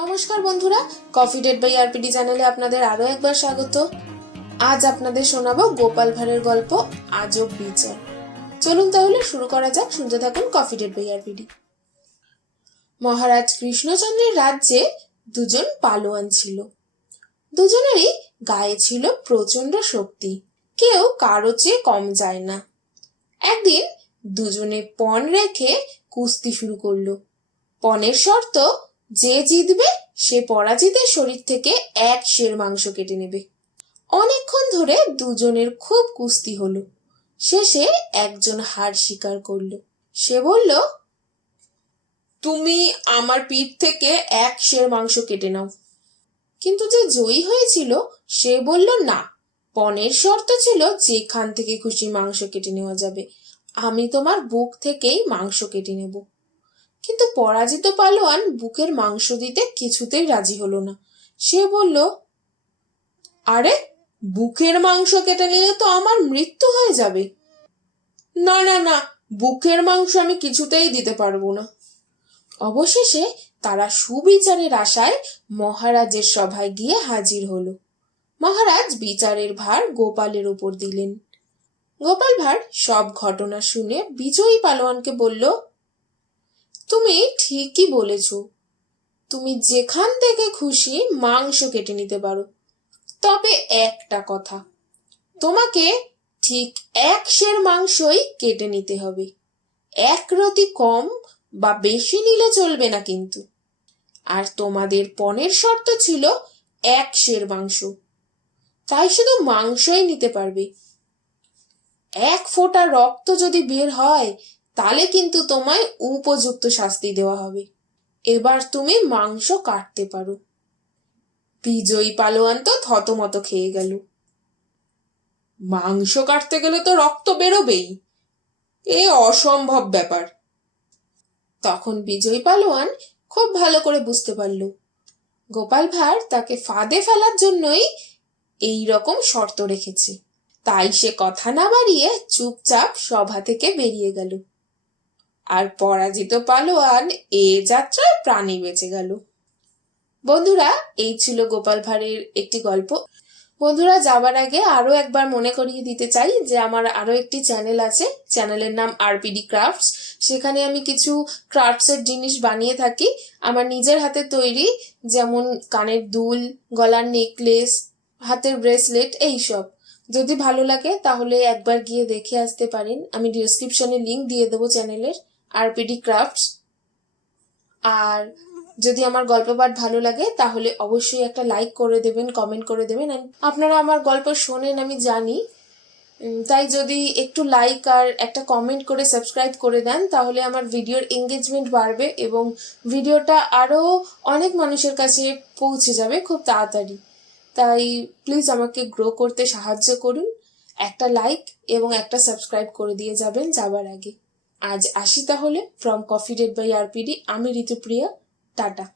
নমস্কার বন্ধুরা coffee date by RPD চ্যানেলে আপনাদের আরও একবার স্বাগত। আজ আপনাদের শোনাবো গোপাল ভাঁড়ের গল্প, আজব বিচার। চলুন তাহলে শুরু করা যাক, শুনতে থাকুন কফি ডেট বাই আরপিডি মহারাজ কৃষ্ণচন্দ্রের রাজ্যে দুজন পালোয়ান ছিল। দুজনেরই গায়ে ছিল প্রচণ্ড শক্তি, কেউ কারও চেয়ে কম যায় না। একদিন দুজনে পণ রেখে কুস্তি শুরু করল। পণের শর্ত যে জিতবে, সে পরাজিতের শরীর থেকে এক শের মাংস কেটে নেবে। অনেকক্ষণ ধরে দুজনের খুব কুস্তি হলো। শেষে একজন হার স্বীকার করল। সে বলল, তুমি আমার পিঠ থেকে এক শের মাংস কেটে নাও। কিন্তু যে জয়ী হয়েছিল, সে বলল, না, পণের শর্ত ছিল যেখান থেকে খুশি মাংস কেটে নেওয়া যাবে। আমি তোমার বুক থেকেই মাংস কেটে নেব। কিন্তু পরাজিত পালোয়ান বুকের মাংস দিতে কিছুতেই রাজি হলো না। সে বলল, আরে, বুকের মাংস কেটে নিলে তো আমার মৃত্যু হয়ে যাবে। না না না, বুকের মাংস আমি কিছুতেই দিতে পারব না। অবশেষে তারা সুবিচারের আশায় মহারাজের সভায় গিয়ে হাজির হলো। মহারাজ বিচারের ভার গোপালের উপর দিলেন। গোপাল ভাঁড় সব ঘটনা শুনে বিজয়ী পালোয়ানকে বলল তুমি ঠিকই বলেছ। তুমি যেখান থেকে খুশি মাংস কেটে নিতে পারো। তবে একটা কথা, তোমাকে ঠিক এক সের মাংসই কেটে নিতে হবে। এক রতি কম বা বেশি নিলে চলবে না কিন্তু। আর তোমাদের পণের শর্ত ছিল এক সের মাংস। তাই শুধু মাংসই নিতে পারবে। এক ফোঁটা রক্ত যদি বের হয় তাহলে কিন্তু তোমায় উপযুক্ত শাস্তি দেওয়া হবে। এবার তুমি মাংস কাটতে পারো। বিজয়ী পালোয়ান তো থতমত খেয়ে গেল। মাংস কাটতে গেলে তো রক্ত বেরোবেই। এ অসম্ভব ব্যাপার। তখন বিজয়ী পালোয়ান খুব ভালো করে বুঝতে পারল। গোপাল ভাঁড় তাকে ফাঁদে ফেলার জন্যই এই রকম শর্ত রেখেছে। তাই সে কথা না বাড়িয়ে চুপচাপ সভা থেকে বেরিয়ে গেল। আর পরাজিত পালোয়ান এ যাত্রায় প্রাণী বেঁচে গেল। বন্ধুরা, এই ছিল গোপাল ভাঁড়ের একটি গল্প। বন্ধুরা, যাবার আগে আরও একবার মনে করিয়ে দিতে চাই যে আমার আরও একটি চ্যানেল আছে। চ্যানেলের নাম আরপিডি ক্রাফটস। সেখানে আমি কিছু ক্রাফটসের জিনিস বানিয়ে থাকি। আমার নিজের হাতে তৈরি যেমন কানের দুল, গলার নেকলেস, হাতের ব্রেসলেট, এইসব। যদি ভালো লাগে তাহলে একবার গিয়ে দেখে আসতে পারেন। আমি ডিসক্রিপশনে লিংক দিয়ে দেবো চ্যানেলের। আরপিডি ক্রাফটস আর যদি আমার গল্প পাঠ ভালো লাগে, তাহলে অবশ্যই একটা লাইক করে দেবেন কমেন্ট করে দেবেন। আপনারা আমার গল্প শোনেন, আমি জানি। তাই যদি একটু লাইক আর একটা কমেন্ট করে সাবস্ক্রাইব করে দেন, তাহলে আমার ভিডিওর এঙ্গেজমেন্ট বাড়বে এবং ভিডিওটা আরও অনেক মানুষের কাছে পৌঁছে যাবে খুব তাড়াতাড়ি। তাই প্লিজ আমাকে গ্রো করতে সাহায্য করুন। একটা লাইক এবং একটা সাবস্ক্রাইব করে দিয়ে যাবেন যাবার আগে। আজ আসি তাহলে from Coffee Date by RPD আমি ঋতুপ্রিয়া টাটা।